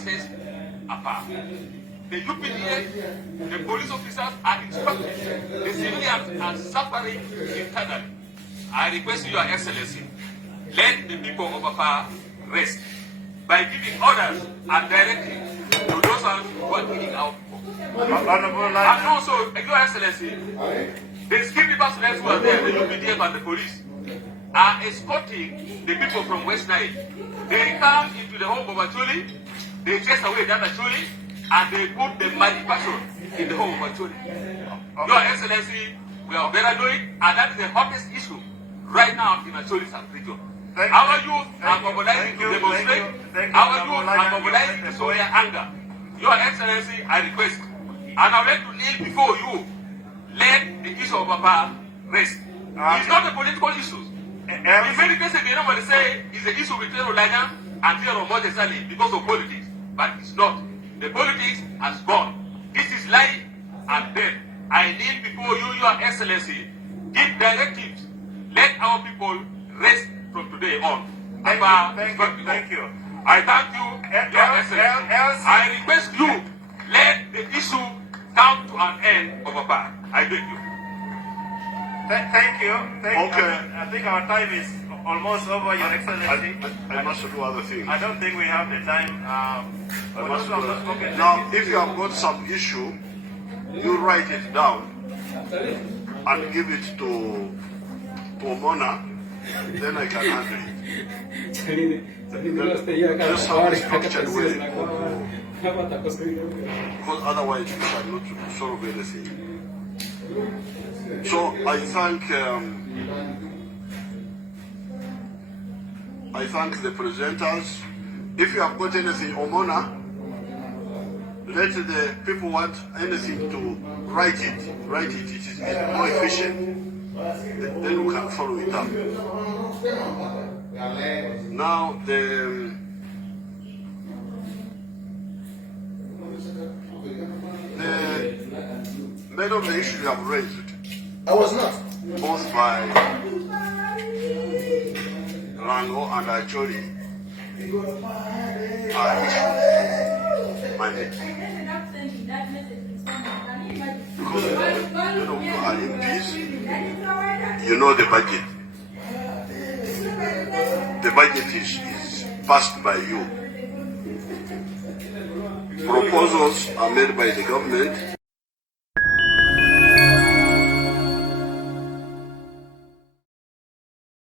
access APAA. The UPDA, the police officers are instructed. The civilians are suffering internally. I request Your Excellency, let the people of APAA rest by giving orders and directing to those who are killing our people. And also, Your Excellency, the security personnel who are there, the UPDF and the police, are escorting the people from West Nile. They come into the home of Acholi, they chase away that Acholi, and they put the magic person in the home of Acholi. Your Excellency, we are very annoyed, and that is the hottest issue right now in Acholi's region. Our youth are mobilizing to demonstrate. Our youth are mobilizing to show their anger. Your Excellency, I request, and I would like to kneel before you, let the issue of APAA rest. It's not a political issue. In many cases, they normally say it's an issue between Olanya and Museveni because of politics, but it's not. The politics has gone. This is life and death. I kneel before you, Your Excellency, give directives. Let our people rest from today on. Thank you. I thank you, Your Excellency. I request you, let the issue come to an end of APAA. I beg you. Thank you. Okay. I think our time is almost over, Your Excellency. I must do other things. I don't think we have the time. Now, if you have got some issue, you write it down and give it to Mona, then I can handle it. Just have a structured way. Because otherwise you cannot solve anything. So I thank the presenters. If you have got anything, Omona, let the people want anything to write it. It is more efficient. Then we can follow it up. Now the many of the issues you have raised, I was not. both by Rango and Acholi, are issues minded. Because you are in peace, you know the budget. The budget is passed by you. Proposals are made by the government.